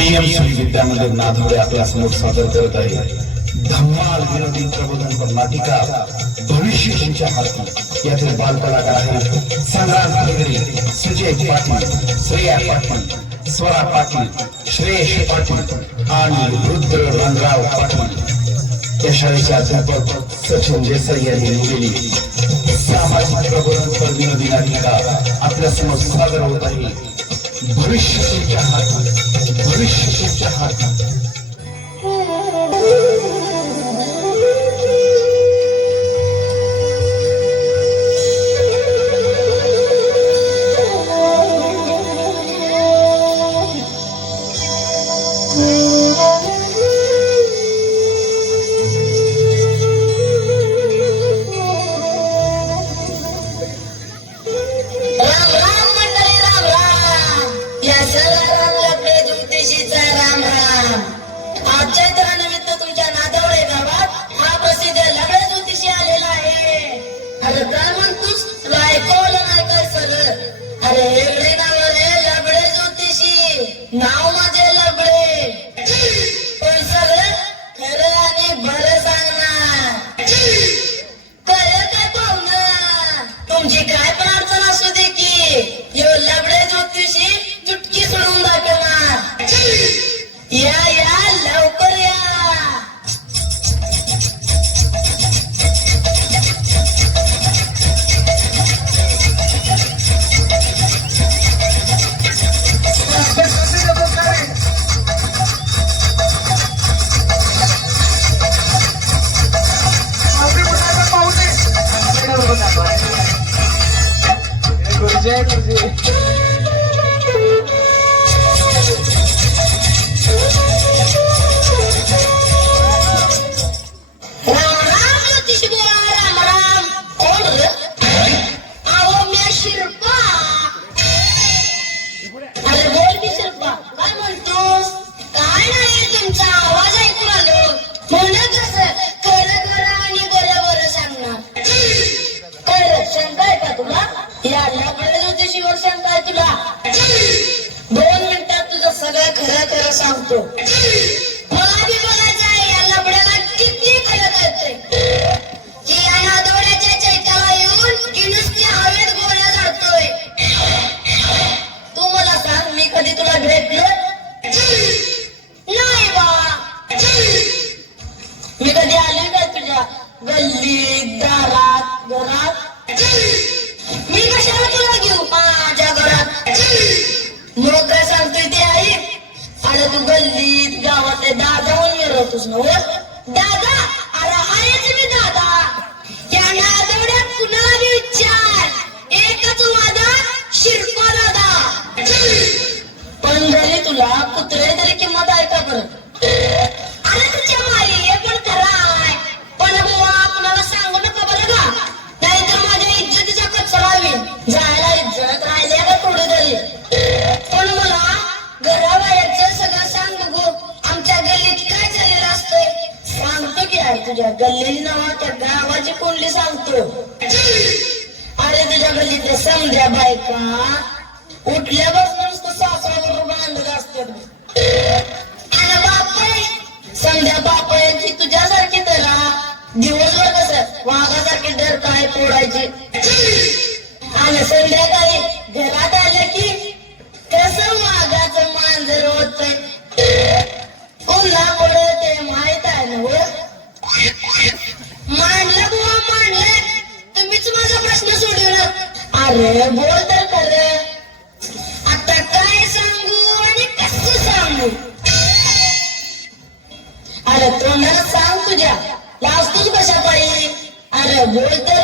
PM Shri विद्यामंदिर नाथवडे आपल्यासमोर सादर करत आहे. धम्माल विनोदी प्रबोधनपर नाटिका भविष्य त्यांच्या हाती. यातील बालकलाकार आहेत संग्राम हरगरे सुजय पाटील श्रेया पाटील स्वरा पाटील श्रेयश पाटील आणि रुद्र रंगराव पाटील. या शाळेचे अध्यापक सचिन देसाई यांनी लिहिलेली सामाजिक प्रबोधनपर विनोदी नाटिका आपल्यासमोर सादर होत आहे. भविष्य तुमच्या हाती भविष्य तुमच्या हाती पाहुणं तुमची गल्लीत दारात घरात. मी कशाला तुला घेऊ? माझ्या घरात. मग काय सांगतोय ते आई? अरे तू गल्लीत गावात दादा म्हणून मिरवतोस ना हो दादा? तुझ्या गल्ली नावाच्या गावाची कोंडली सांगतो? अरे तुझ्या गल्लीतल्या समजा बायका उठल्यापासून नुसतं सासवावर बांधत असतात अरे बापरे समजा बापायची तुझ्यासारखी त्याला दिवसभर कस वाघासारखी डर काय फोडायची? आणि संध्याकाळी घरात आलं की मांडलं बुवा मांडलं. तुम्हीच माझा प्रश्न सोडवला. अरे बोल तर खरं. आता काय सांगू आणि कस सांगू? अरे तोंडाला सांग तुझ्या. लाजतोच कशा पाहिजे अरे बोल तर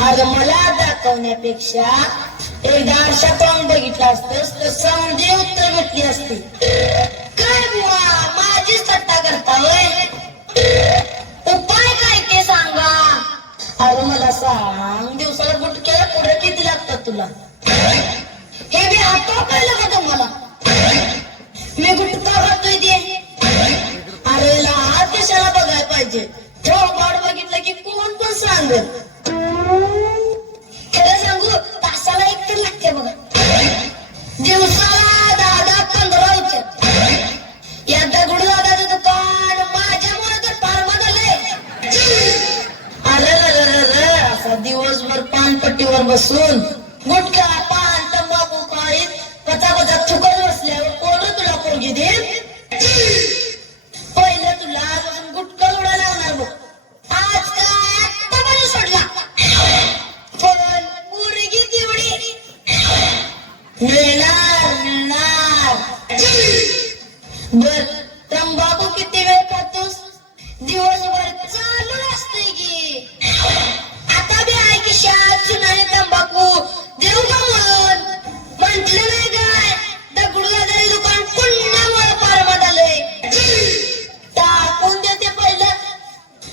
दाखवण्यापेक्षा एकदा आरशा पाहून बघितलं असतं तर समजे उत्तर भेटली असती. काय बुवा माझीच थट्टा करता होय उपाय काय ते सांगा? अरे मला सांग दिवसाला गुटक्याला पुढे किती लागतात तुला? हे बी हातो कळलं का तुम्हाला मी गुटका खातोय ते. अरे लहान कशाला बघायला पाहिजे? वाट बघितलं की कोण पण सांगेल. खरं सांगू तासाला एक तर लागते बघा. दिवसाला दहा दहा पंधरा होत्यात या दगडू दादाचं दुकान माझ्यामुळे तर फार बदललंय. अरे असा दिवसभर पानपट्टीवर बसून गुटखा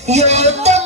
पहिलं यो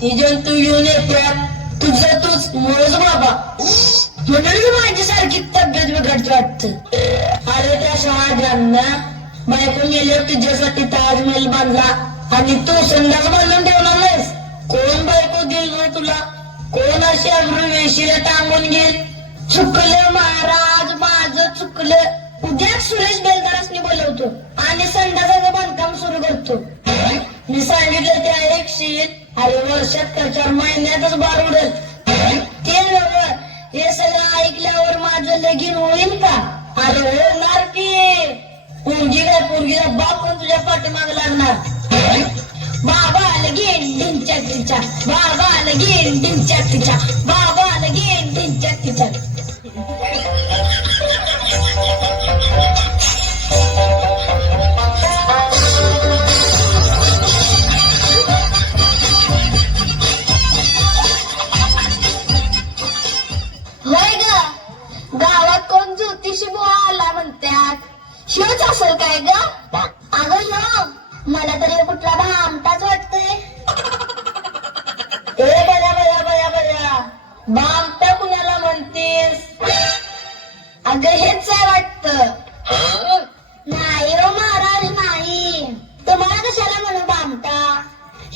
ती जंतू येऊन येत्यात तुझं तूच मोज बाबा. म्हणून माझ्यासारखी तब्येत बिघडत वाटत. अरे त्या शहाजांना बायको गेल्यावर तुझ्यासाठी ताजमहल बांधला आणि तू संडास बांधून ठेवणार नाहीस. कोण बायको देईल ना तुला? कोण अशी अग्र वेशीला टांगून घेईल? चुकलं महाराज माझं चुकलं. उद्या सुरेश बेलदारासनी बोलवतो आणि संडासाचं बांधकाम सुरू करतो. मी सांगितलं ते ऐकशील अरे वर्षात का चार महिन्यातच बार उडेल. ते नव्ह हे सगळं ऐकल्यावर माझं लगीन होईल का? अरे होणार की. पोरगी काय पोरगीला बाप पण तुझ्या पाठीमाग लागणार. बाबा लगीन ढिंच्या ढिंच्या बाबा ढिंच्या तिच्या बाबा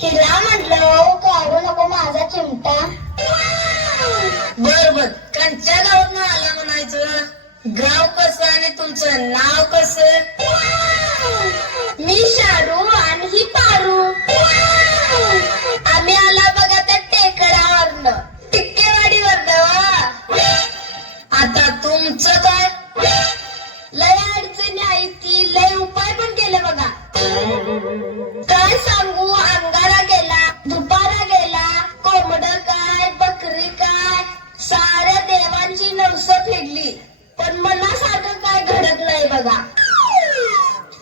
हिला म्हटलं काढू नको माझा चिमटा. बर बर. कंच्या गावात आला म्हणायचं. गाव कसं आणि तुमचं नाव कसं? मी शारू बघा.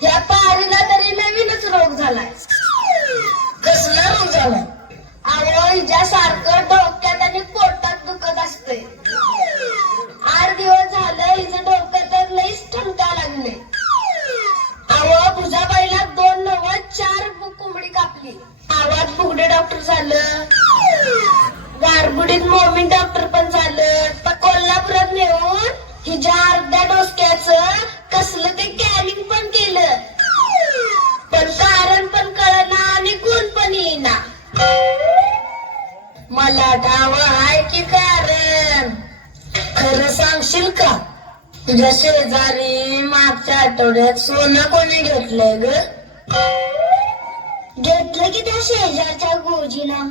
ह्या पारीला तरी नवीनच रोग झालाय. सांगशील का? तुझ्या शेजारी मागच्या आठवड्यात सोनं कोणी घेतलंय ग? घेतलं की त्या शेजारच्या गोजीनं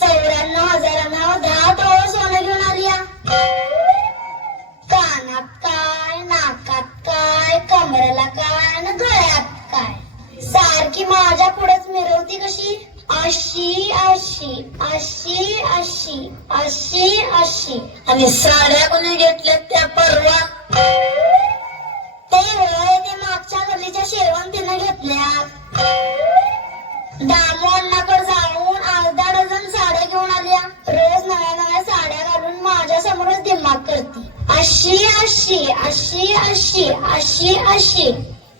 चौऱ्याण्णव हजारांना दहा तोळ सोनं घेऊन आलीया कानात काय नाकात काय कमरेला काय आणि गळ्यात काय? सारखी माझ्या पुढेच मिरवती कशी? अशी अशी अशी अशी अशी अशी. आणि साड्या कोणी घेतल्यात त्या परवा. ते होय ते मागच्या गल्लीच्या शेवंतीनं घेतल्या दामू जाऊन अर्धा डझन साड्या घेऊन आल्या. रोज नव्या नव्या साड्या घालून माझ्या समोरच दिमाग करते. अशी अशी अशी अशी अशी अशी.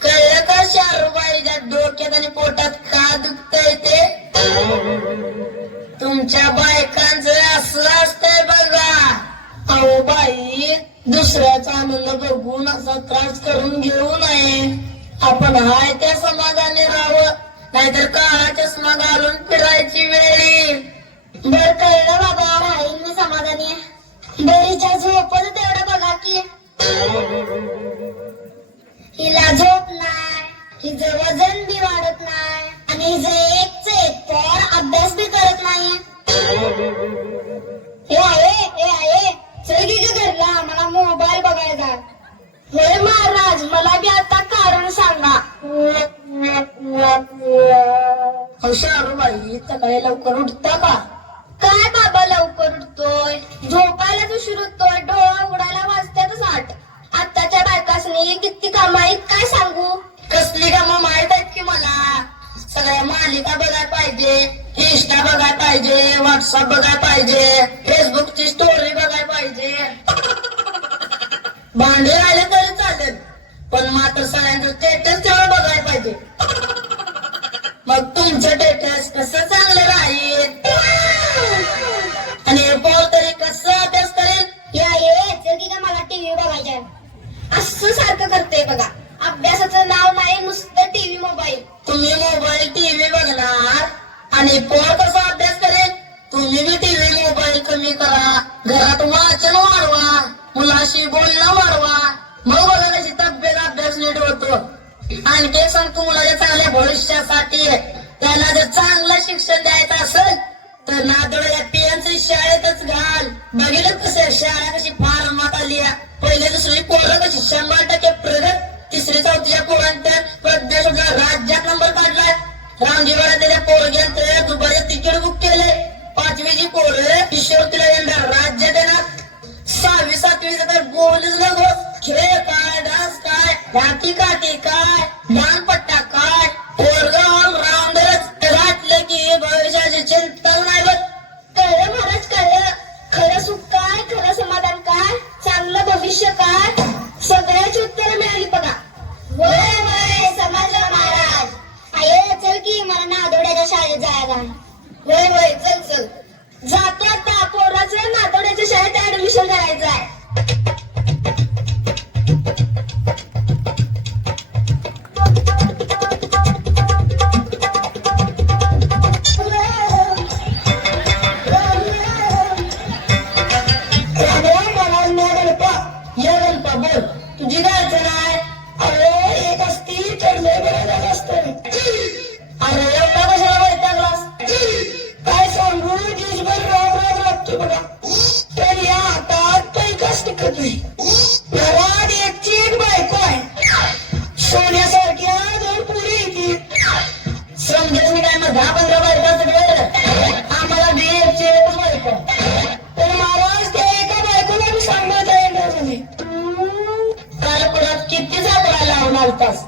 कळलं का शारूबाईच्या डोक्यात आणि पोट हे आहे हे आहे. चल की घरला मला मोबाईल बघायचा. होय महाराज मला बी आता कारण सांगा. बाई सकाळी लवकर उठता का? काय बाबा लवकर उठतोय? झोपायला उशीर होतोय डोळा उघडायला वाजत्यातच आठ आत्ताच्या बायकासनी किती कामं आहेत काय सांगू? कसली कामं माहीत आहेत की मला? सगळ्या मालिका बघायला पाहिजे इंस्टा बघायला पाहिजे व्हॉट्सअप बघायला पाहिजे फेसबुकची स्टोरी बघायला पाहिजे. भांडे राहिले तरी चालेल पण मात्र सगळ्यांचं स्टेटस तेवढं बघायला पाहिजे. मग तुमचं स्टेटस कसं altas.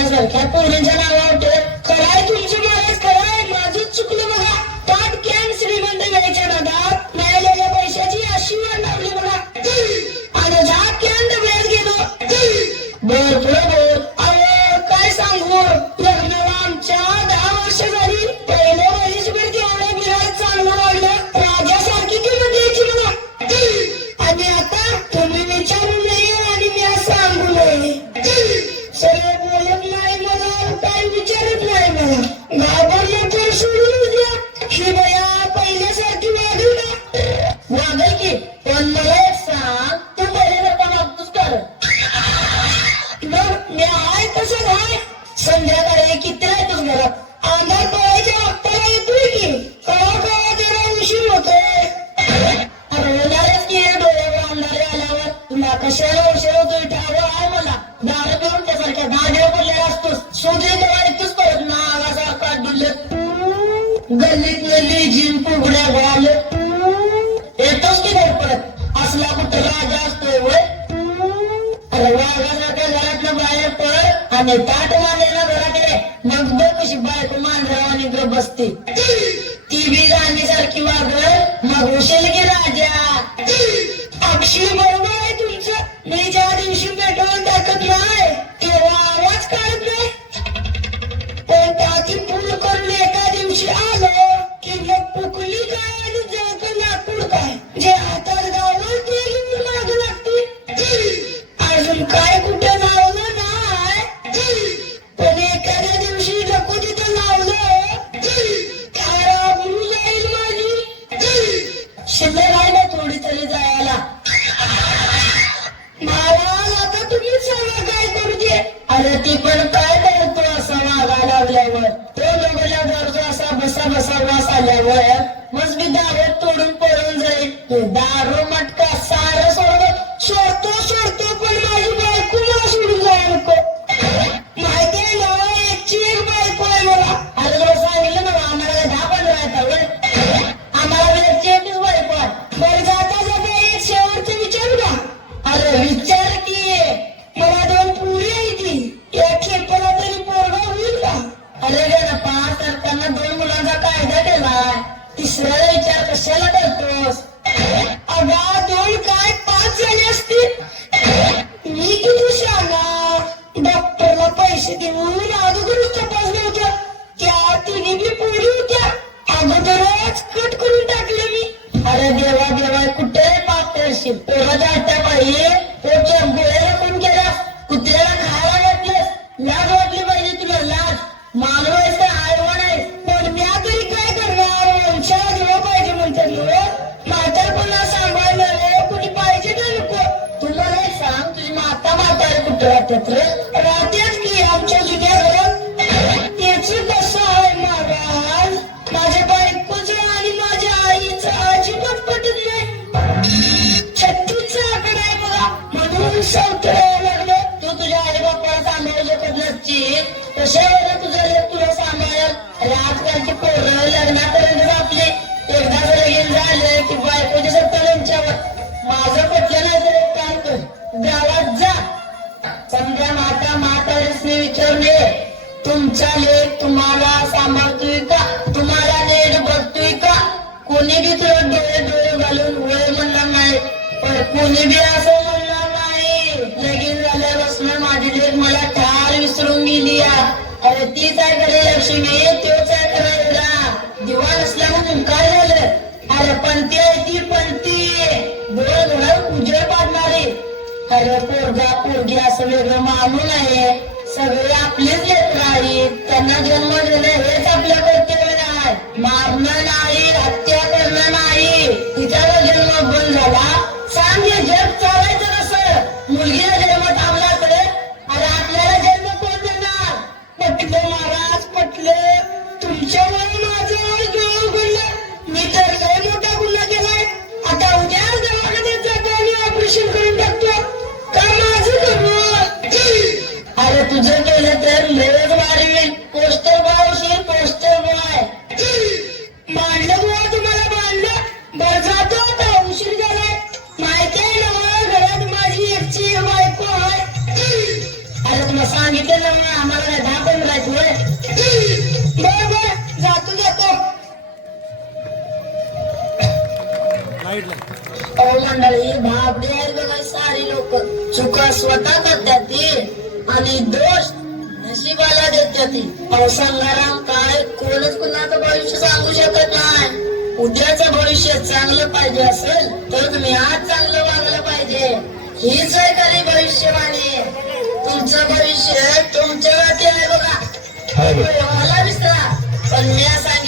करण्यासारख्या पोरांच्या नावावर तो कराय तुमची. तुमचं Kubaruma सांभाळेल अरे आजकालची पोरं लग्नापर्यंत आपले एकदा लगीन झालं की बायकोची सत्ता त्यांच्यावर. माझं पटलं नाही तर एक काम कर. गावात जा. समजा माता म्हातारीसने विचारले तुमचा लेख तुम्हाला सांभाळतोय का? तुम्हाला नीट बघतोय का? कोणी बी तुला डोळे डोळे घालून होय म्हणणार नाही. पण कोणी बी असं म्हणणार नाही. लगीन झाल्यापासून माझी लेख मला ठार विसरून गेली या. अरे तीच आहे वेगळं आहे. सगळे आपलेच लेकर आहेत. त्यांना जन्म सांगितलं ना आम्हाला दहा पंधरा दिवस जातो जातो मंडळी बघा लोक चुका स्वतः करतात ती आणि दोष नशिबाला देतात ती अहो संगाराम काय कोणच कुणाचं भविष्य सांगू शकत नाही उद्याचं भविष्य चांगलं पाहिजे. असेल तर तुम्ही आज चांगलं वागलं पाहिजे हीच आहे खरी भविष्यवाणी तुमचं भविष्य तुमच्या हाती आहे बघा मला विसरा पण मी असा